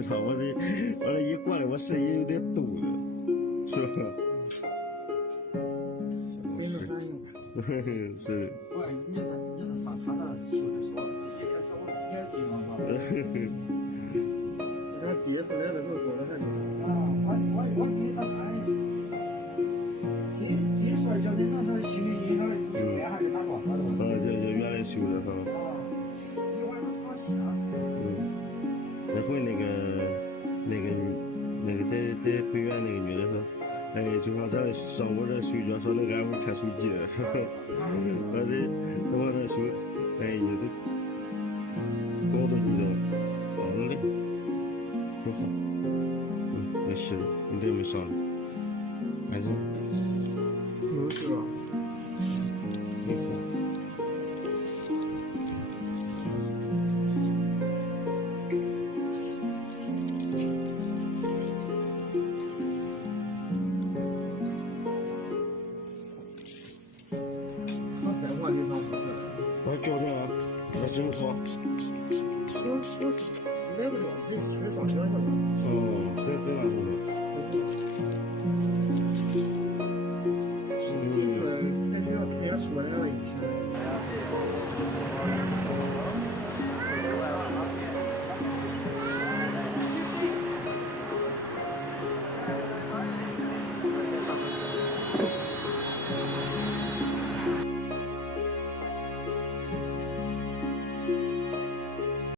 正常，我這一過來，我声音有點抖了，是吧？是。喂，你是上他那说就说了，一开始我眼睛了吧？俺爹回来的时候过了还多。我爹他这事儿叫人那时候心里阴影，一边还给打断了。就原来修的哈。一晚上躺下。那会那个在北苑那个女的说，哎，就上咱上我这睡觉，说能安会看手机的，我这修，哎，也都搞东西了，好嘞，很好，没洗了，你都没上了，赶紧，是吧？我矫正啊，我挣脱。来不了，可以洗着上学去了。哦，在哪里？这个感觉要开车来了。